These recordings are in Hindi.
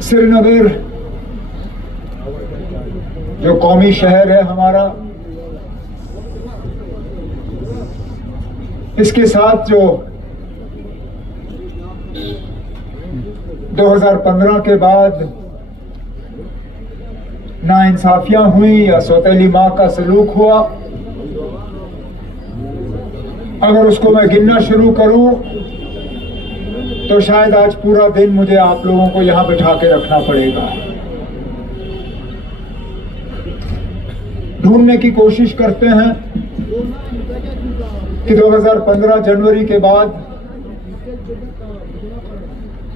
श्रीनगर जो कौमी शहर है हमारा, इसके साथ जो 2015 के बाद नाइंसाफियां हुई या सौतेली माँ का सलूक हुआ, अगर उसको मैं गिनना शुरू करूं तो शायद आज पूरा दिन मुझे आप लोगों को यहां बिठा के रखना पड़ेगा। ढूंढने की कोशिश करते हैं कि 2015 जनवरी के बाद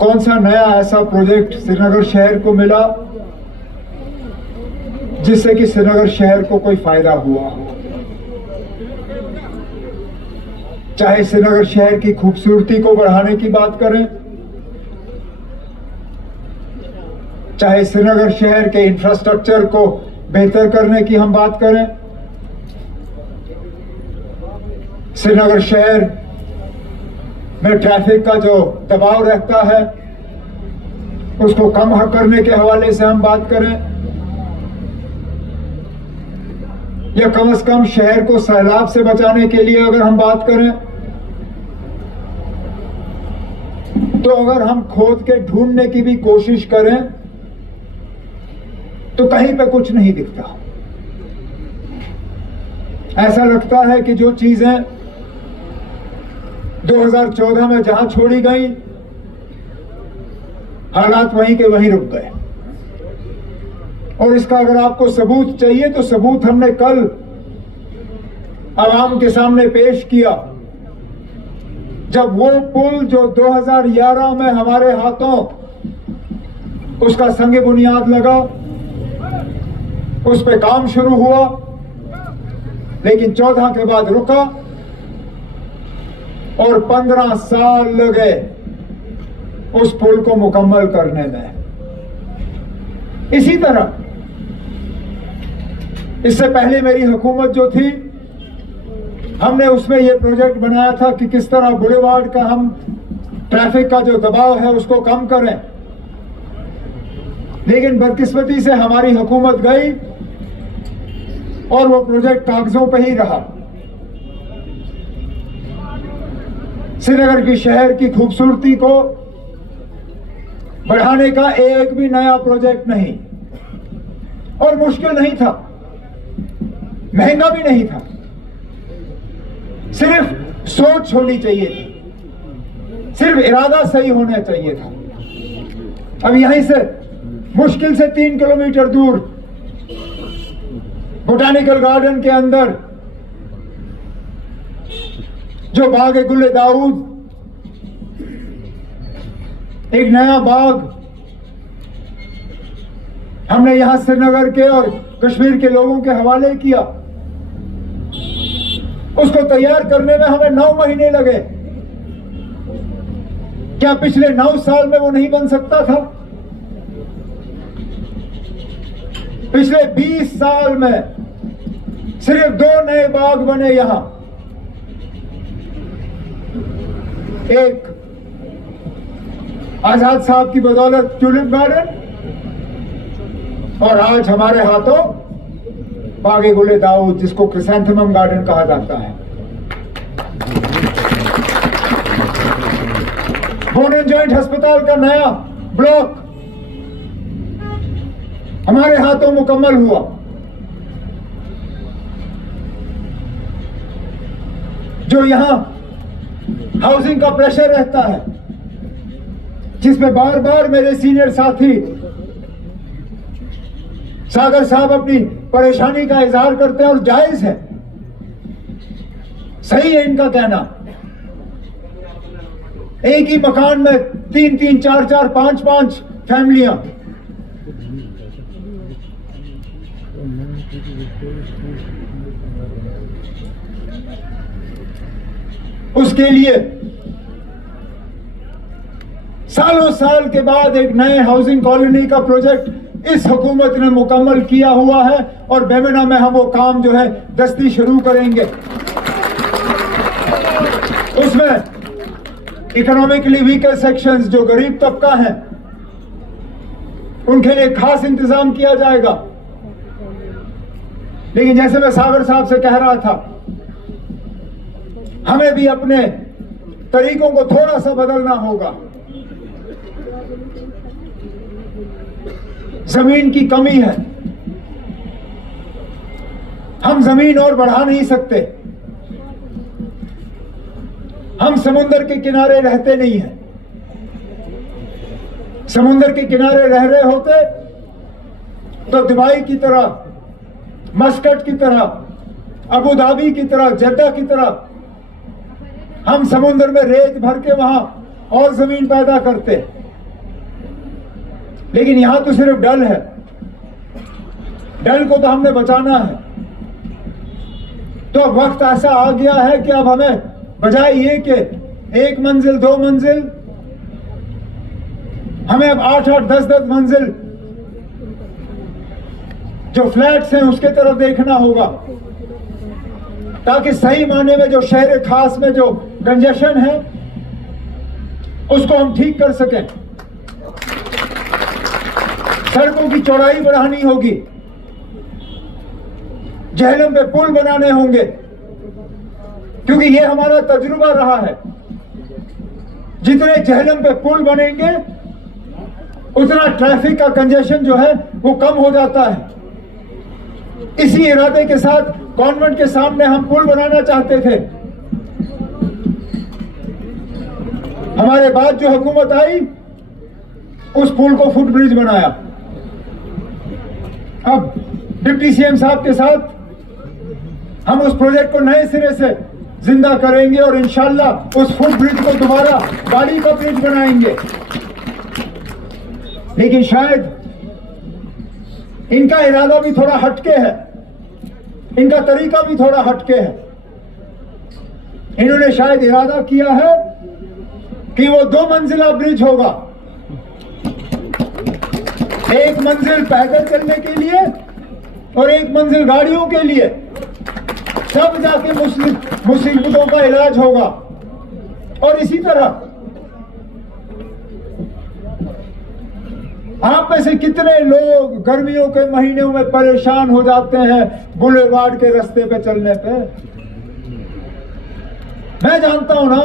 कौन सा नया ऐसा प्रोजेक्ट श्रीनगर शहर को मिला जिससे कि श्रीनगर शहर को कोई फायदा हुआ हो। चाहे श्रीनगर शहर की खूबसूरती को बढ़ाने की बात करें, चाहे श्रीनगर शहर के इंफ्रास्ट्रक्चर को बेहतर करने की हम बात करें, श्रीनगर शहर में ट्रैफिक का जो दबाव रहता है उसको कम करने के हवाले से हम बात करें, या कम से कम शहर को सैलाब से बचाने के लिए अगर हम बात करें, तो अगर हम खोद के ढूंढने की भी कोशिश करें तो कहीं पे कुछ नहीं दिखता। ऐसा लगता है कि जो चीजें 2014 में जहां छोड़ी गई, हालात वहीं के वहीं रुक गए। और इसका अगर आपको सबूत चाहिए तो सबूत हमने कल आवाम के सामने पेश किया, जब वो पुल जो 2011 में हमारे हाथों उसका संग बुनियाद लगा, उस पे काम शुरू हुआ, लेकिन 14 के बाद रुका और 15 साल लगे उस पुल को मुकम्मल करने में। इसी तरह इससे पहले मेरी हुकूमत जो थी, हमने उसमें यह प्रोजेक्ट बनाया था कि किस तरह बुलेवार्ड का हम ट्रैफिक का जो दबाव है उसको कम करें, लेकिन बदकिस्मती से हमारी हुकूमत गई और वो प्रोजेक्ट कागजों पे ही रहा। श्रीनगर की शहर की खूबसूरती को बढ़ाने का एक भी नया प्रोजेक्ट नहीं, और मुश्किल नहीं था, महंगा भी नहीं था, सिर्फ सोच होनी चाहिए थी, सिर्फ इरादा सही होना चाहिए था। अब यहीं से मुश्किल से 3 किलोमीटर दूर बोटानिकल गार्डन के अंदर जो बाग ए गुल दाऊद, एक नया बाग हमने यहां श्रीनगर के और कश्मीर के लोगों के हवाले किया। उसको तैयार करने में हमें 9 महीने लगे। क्या पिछले 9 साल में वो नहीं बन सकता था? पिछले 20 साल में सिर्फ 2 नए बाग बने यहां, एक आजाद साहब की बदौलत ट्यूलिप गार्डन, और आज हमारे हाथों बागे गुले दाऊद, जिसको क्रिसैंथेमम गार्डन कहा जाता है। बोन एंड जॉइंट अस्पताल का नया ब्लॉक हमारे हाथों मुकम्मल हुआ। जो यहां हाउसिंग का प्रेशर रहता है, जिसमें बार बार मेरे सीनियर साथी सागर साहब अपनी परेशानी का इजहार करते हैं, और जायज है, सही है इनका कहना। एक ही मकान में 3-3, 4-4, 5-5 फैमिलियां, उसके लिए सालों साल के बाद एक नए हाउसिंग कॉलोनी का प्रोजेक्ट इस हुकूमत ने मुकम्मल किया हुआ है, और बेमिना में हम वो काम जो है दस्ती शुरू करेंगे। उसमें इकोनॉमिकली वीकर सेक्शंस, जो गरीब तबका है, उनके लिए खास इंतजाम किया जाएगा। लेकिन जैसे मैं सागर साहब से कह रहा था, हमें भी अपने तरीकों को थोड़ा सा बदलना होगा। जमीन की कमी है, हम जमीन और बढ़ा नहीं सकते। हम समुद्र के किनारे रहते नहीं हैं। समुद्र के किनारे रह रहे होते तो दुबई की तरह, मस्कट की तरह, अबू धाबी की तरह, जद्दा की तरह हम समुद्र में रेत भर के वहां और जमीन पैदा करते। लेकिन यहां तो सिर्फ डल है। डल को तो हमने बचाना है। तो अब वक्त ऐसा आ गया है कि अब हमें बजाय ये कि 1 मंजिल 2 मंजिल, हमें अब 8-8 10-10 मंजिल जो फ्लैट्स हैं उसके तरफ देखना होगा, ताकि सही मायने में जो शहर खास में जो कंजेशन है उसको हम ठीक कर सकें। सड़कों की चौड़ाई बढ़ानी होगी, जहलम पे पुल बनाने होंगे, क्योंकि ये हमारा तजुर्बा रहा है। जितने जहलम पे पुल बनेंगे उतना ट्रैफिक का कंजेशन जो है वो कम हो जाता है। इसी इरादे के साथ कॉन्वेंट के सामने हम पुल बनाना चाहते थे। हमारे बाद जो हुकूमत आई उस पुल को फुट ब्रिज बनाया। अब डिप्टी सीएम साहब के साथ हम उस प्रोजेक्ट को नए सिरे से जिंदा करेंगे और इंशाल्लाह उस फुट ब्रिज को दोबारा गाड़ी का ब्रिज बनाएंगे। लेकिन शायद इनका इरादा भी थोड़ा हटके है, इनका तरीका भी थोड़ा हटके है। इन्होंने शायद इरादा किया है कि वो 2 मंजिला ब्रिज होगा, 1 मंजिल पैदल चलने के लिए और 1 मंजिल गाड़ियों के लिए, तब जाके मुसीबतों का इलाज होगा। और इसी तरह आप में से कितने लोग गर्मियों के महीनों में परेशान हो जाते हैं बुलेवार्ड के रास्ते पे चलने पे। मैं जानता हूं ना,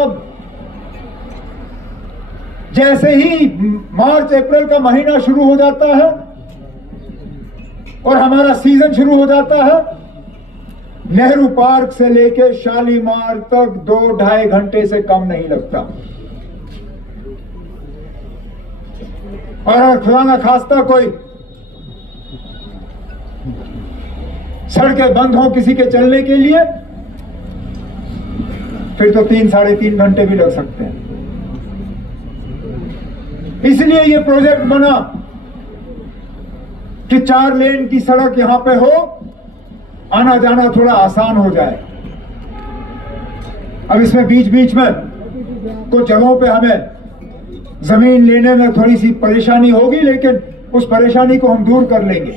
जैसे ही मार्च अप्रैल का महीना शुरू हो जाता है और हमारा सीजन शुरू हो जाता है, नेहरू पार्क से लेके शालीमार तक 2-2.5 घंटे से कम नहीं लगता। और अगर खुदा ना खास्ता कोई सड़कें बंद हो किसी के चलने के लिए, फिर तो 3-3.5 घंटे भी लग सकते हैं। इसलिए ये प्रोजेक्ट बना कि 4 लेन की सड़क यहां पे हो, आना जाना थोड़ा आसान हो जाए। अब इसमें बीच बीच में कुछ जगहों पे हमें जमीन लेने में थोड़ी सी परेशानी होगी, लेकिन उस परेशानी को हम दूर कर लेंगे।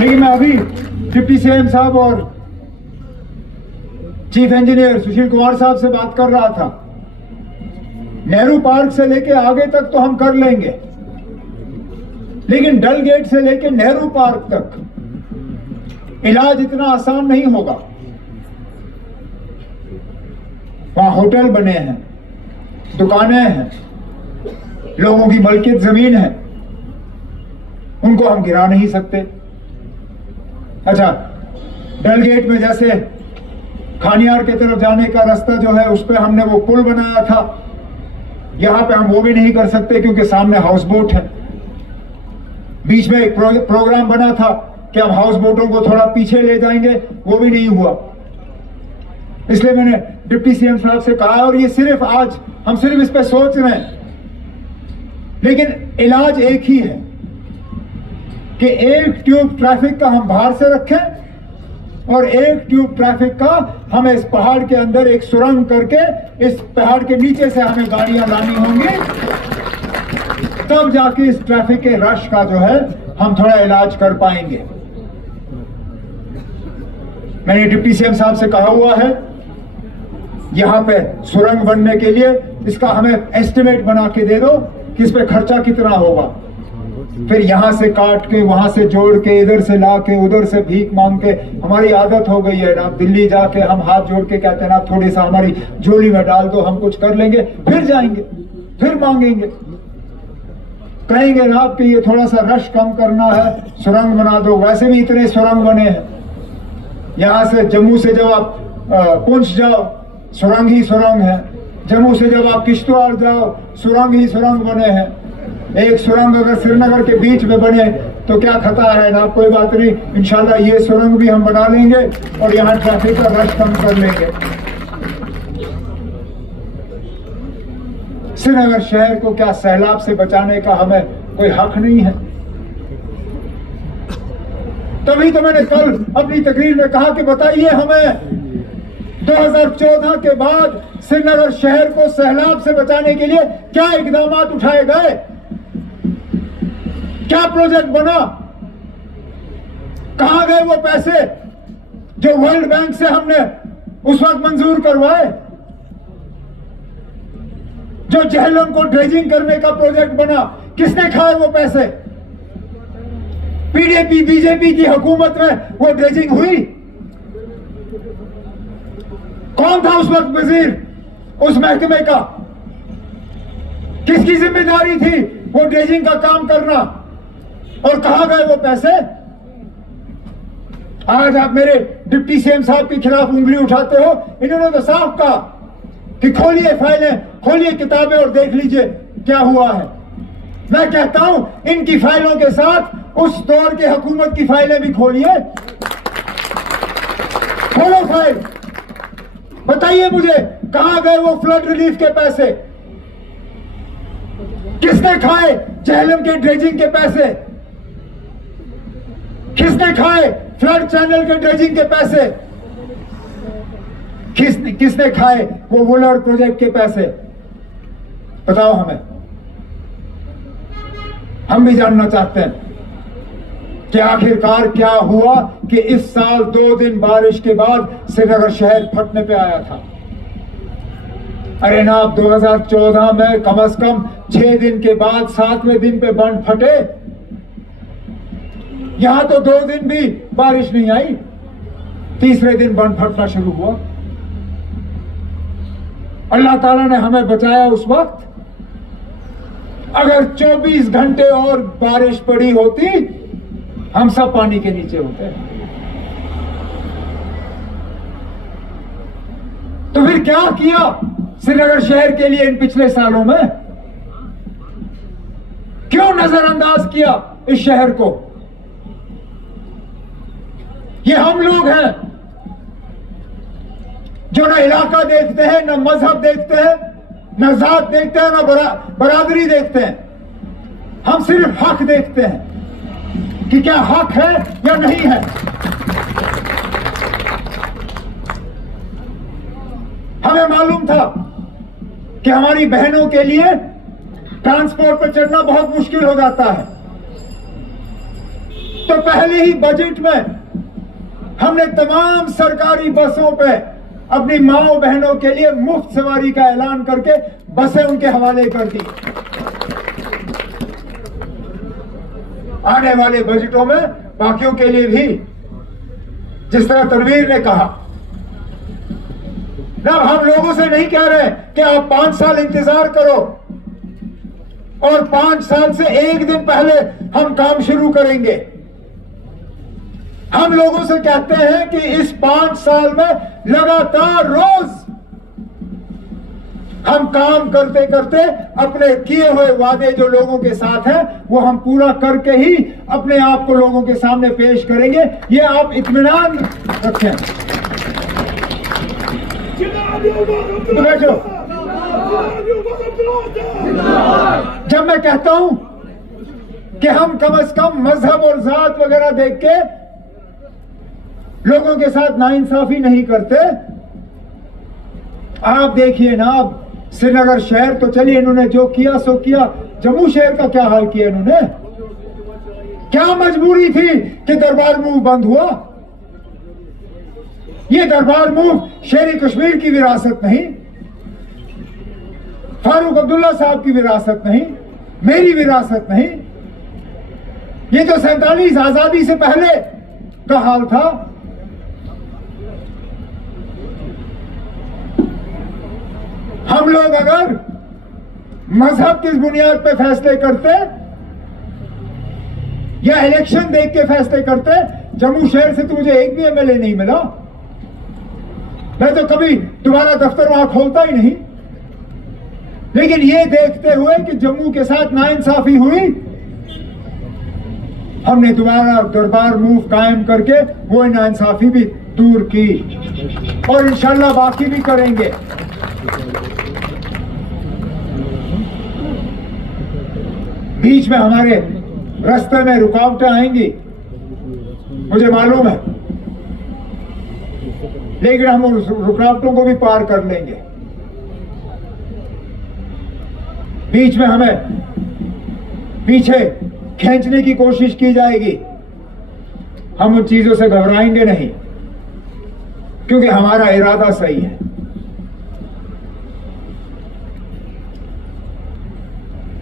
लेकिन मैं अभी डिप्टी सीएम साहब और चीफ इंजीनियर सुशील कुमार साहब से बात कर रहा था। नेहरू पार्क से लेके आगे तक तो हम कर लेंगे, लेकिन डल गेट से लेके नेहरू पार्क तक इलाज इतना आसान नहीं होगा। वहां होटल बने हैं, दुकानें हैं, लोगों की मलकियत जमीन है, उनको हम गिरा नहीं सकते। अच्छा, डल गेट में जैसे खानियार की तरफ जाने का रास्ता जो है उस पर हमने वो पुल बनाया था, यहां पे हम वो भी नहीं कर सकते क्योंकि सामने हाउस बोट है। बीच में एक प्रोग्राम बना था कि हम हाउस बोटों को थोड़ा पीछे ले जाएंगे, वो भी नहीं हुआ। इसलिए मैंने डिप्टी सीएम साहब से कहा, और ये सिर्फ आज हम सिर्फ इस पे सोच रहे हैं, लेकिन इलाज एक ही है कि एक ट्यूब ट्रैफिक का हम बाहर से रखें और एक ट्यूब ट्रैफिक का हमें इस पहाड़ के अंदर एक सुरंग करके इस पहाड़ के नीचे से हमें गाड़ियां लानी होंगी, तब जाके इस ट्रैफिक के रश का जो है हम थोड़ा इलाज कर पाएंगे। मैंने डिप्टी सीएम साहब से कहा हुआ है यहाँ पे सुरंग बनने के लिए इसका हमें एस्टिमेट बना के दे दो कि इस पे खर्चा कितना होगा। फिर यहाँ से काट के, वहां से जोड़ के, इधर से ला के, उधर से भीख मांग के, हमारी आदत हो गई है ना। दिल्ली जाके हम हाथ जोड़ के कहते हैं ना, थोड़ी सा हमारी झोली में डाल दो, हम कुछ कर लेंगे। फिर जाएंगे, फिर मांगेंगे, कहेंगे ना कि ये थोड़ा सा रश कम करना है, सुरंग बना दो। वैसे भी इतने सुरंग बने हैं। यहाँ से जम्मू से जब आप पुंछ जाओ, सुरंग ही सुरंग है। जम्मू से जब आप किश्तवाड़ जाओ, सुरंग ही सुरंग बने हैं। एक सुरंग अगर श्रीनगर के बीच में बने तो क्या खतरा है ना। कोई बात नहीं, इंशाल्लाह ये सुरंग भी हम बना लेंगे और यहाँ ट्रैफिक का रश कम कर लेंगे। श्रीनगर शहर को क्या सैलाब से बचाने का हमें कोई हक नहीं है? तभी तो मैंने कल अपनी तकरीर में कहा कि बताइए हमें 2014 के बाद श्रीनगर शहर को सैलाब से बचाने के लिए क्या इकदाम उठाए गए, क्या प्रोजेक्ट बना, कहां गए वो पैसे जो वर्ल्ड बैंक से हमने उस वक्त मंजूर करवाए, जो झेलम को ड्रेजिंग करने का प्रोजेक्ट बना, किसने खाए वो पैसे? पीडीपी बीजेपी की हुकूमत में वो ड्रेजिंग हुई? कौन था उस वक्त वजीर उस महकमे का? किसकी जिम्मेदारी थी वो ड्रेजिंग का काम करना? और कहां गए वो पैसे? आज आप मेरे डिप्टी सीएम साहब के खिलाफ उंगली उठाते हो। इन्होंने तो साफ कहा कि खोलिए फाइलें, खोलिए किताबें और देख लीजिए क्या हुआ है। मैं कहता हूं इनकी फाइलों के साथ उस दौर के हुकूमत की फाइलें भी खोलिए। खोलो फाइल, बताइए मुझे कहां गए वो फ्लड रिलीफ के पैसे? किसने खाए झेलम के ड्रेजिंग के पैसे? किसने खाए फ्लड चैनल के ड्रेजिंग के पैसे? किसने खाए वो वुलर प्रोजेक्ट के पैसे? बताओ हमें, हम भी जानना चाहते हैं कि आखिरकार क्या हुआ कि इस साल 2 दिन बारिश के बाद श्रीनगर शहर फटने पे आया था। अरे ना, 2014 में कम से कम 6 दिन के बाद 7वें दिन पे बंद फटे। यहां तो 2 दिन भी बारिश नहीं आई, 3रे दिन बंद फटना शुरू हुआ। अल्लाह ताला ने हमें बचाया उस वक्त। अगर 24 घंटे और बारिश पड़ी होती हम सब पानी के नीचे होते। तो फिर क्या किया श्रीनगर शहर के लिए इन पिछले सालों में? क्यों नजरअंदाज किया इस शहर को? ये हम लोग हैं जो न इलाका देखते हैं, न मजहब देखते हैं, न जात देखते हैं, न बरादरी देखते हैं। हम सिर्फ हक देखते हैं कि क्या हक है या नहीं है। हमें मालूम था कि हमारी बहनों के लिए ट्रांसपोर्ट पर चढ़ना बहुत मुश्किल हो जाता है, तो पहले ही बजट में हमने तमाम सरकारी बसों पे अपनी माओ बहनों के लिए मुफ्त सवारी का ऐलान करके बसें उनके हवाले कर दी। आने वाले बजटों में बाकियों के लिए भी, जिस तरह तनवीर ने कहा ना, हम लोगों से नहीं कह रहे कि आप 5 साल इंतजार करो और 5 साल से 1 दिन पहले हम काम शुरू करेंगे। हम लोगों से कहते हैं कि इस 5 साल में लगातार रोज हम काम करते करते अपने किए हुए वादे जो लोगों के साथ हैं वो हम पूरा करके ही अपने आप को लोगों के सामने पेश करेंगे। ये आप इत्मीनान रखें। तो बैठो। जब मैं कहता हूं कि हम कम से कम मजहब और जात वगैरह देख के लोगों के साथ नाइंसाफी नहीं करते, आप देखिए ना, श्रीनगर शहर तो चलिए इन्होंने जो किया सो किया, जम्मू शहर का क्या हाल किया इन्होंने? क्या मजबूरी थी कि दरबार मुंह बंद हुआ? ये दरबार मूव शेर कश्मीर की विरासत नहीं, फारूक अब्दुल्ला साहब की विरासत नहीं, मेरी विरासत नहीं। ये तो 47 आजादी से पहले का हाल था। हम लोग अगर मजहब किस बुनियाद पे फैसले करते या इलेक्शन देख के फैसले करते, जम्मू शहर से तो मुझे एक भी एमएलए नहीं मिला, मैं तो कभी दोबारा दफ्तर वहां खोलता ही नहीं। लेकिन ये देखते हुए कि जम्मू के साथ नाइंसाफी हुई, हमने दोबारा दरबार मूव कायम करके वो नाइंसाफी भी दूर की और इंशाल्लाह बाकी भी करेंगे। बीच में हमारे रास्ते में रुकावटें आएंगी, मुझे मालूम है, लेकिन हम उस रुकावटों को भी पार कर लेंगे। बीच में हमें पीछे खींचने की कोशिश की जाएगी, हम उन चीजों से घबराएंगे नहीं, क्योंकि हमारा इरादा सही है।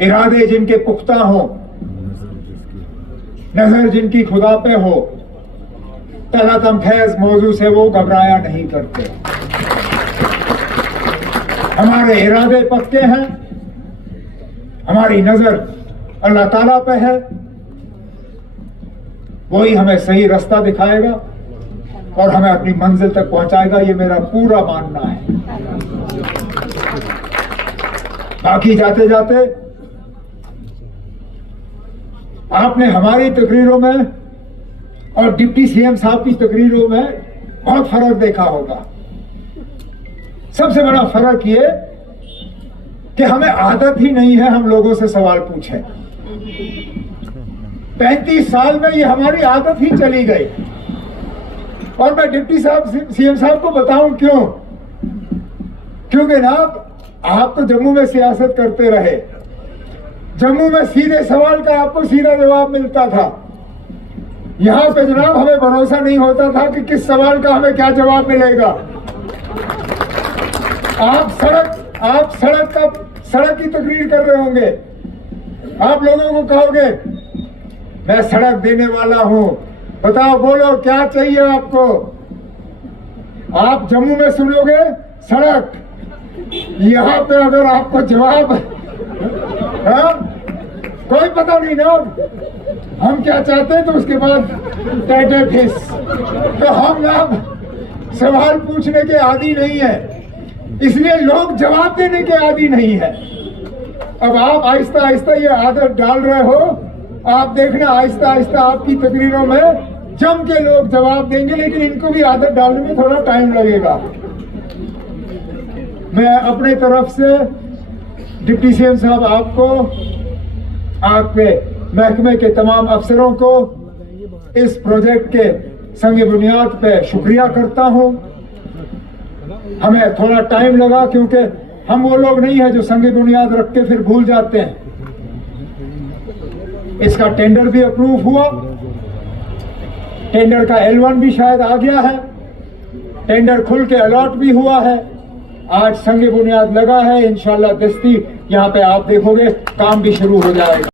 इरादे जिनके पुख्ता हो, नजर जिनकी खुदा पे हो, तलतम खैज मौजू से वो घबराया नहीं करते। हमारे इरादे पक्के हैं, हमारी नजर अल्लाह ताला पे है, वही हमें सही रास्ता दिखाएगा और हमें अपनी मंजिल तक पहुंचाएगा, ये मेरा पूरा मानना है। बाकी जाते जाते आपने हमारी तकरीरों में और डिप्टी सीएम साहब की तकरीरों में बहुत फर्क देखा होगा। सबसे बड़ा फर्क ये कि हमें आदत ही नहीं है हम लोगों से सवाल पूछें। 35 साल में ये हमारी आदत ही चली गई। और मैं डिप्टी साहब सीएम साहब को बताऊं क्यों, क्योंकि ना आप तो जम्मू में सियासत करते रहे, जम्मू में सीधे सवाल का आपको सीधा जवाब मिलता था। यहां पे जनाब हमें भरोसा नहीं होता था कि किस सवाल का हमें क्या जवाब मिलेगा। आप सड़क की तकरीर कर रहे होंगे, आप लोगों को कहोगे मैं सड़क देने वाला हूं, बताओ बोलो क्या चाहिए आपको। आप जम्मू में सुनोगे सड़क, यहां पे अगर आपको जवाब कोई पता नहीं ना हम क्या चाहते हैं, तो उसके बाद टैटे फिस। तो हम ना सवाल पूछने के आदी नहीं है, इसलिए लोग जवाब देने के आदी नहीं है। अब आप आहिस्ता आहिस्ता ये आदत डाल रहे हो, आप देखना आहिस्ता आहिस्ता आपकी तकरीरों में जम के लोग जवाब देंगे, लेकिन इनको भी आदत डालने में थोड़ा टाइम लगेगा। मैं अपने तरफ से डिप्टी सीएम साहब आपको, आपके महकमे के तमाम अफसरों को इस प्रोजेक्ट के संग बुनियाद पे शुक्रिया करता हूं। हमें थोड़ा टाइम लगा, क्योंकि हम वो लोग नहीं है जो संग बुनियाद रख के फिर भूल जाते हैं। इसका टेंडर भी अप्रूव हुआ, टेंडर का L1 भी शायद आ गया है, टेंडर खुल के अलॉट भी हुआ है, आज संग बुनियाद लगा है। इंशाल्लाह दस्ती यहाँ पे आप देखोगे काम भी शुरू हो जाएगा।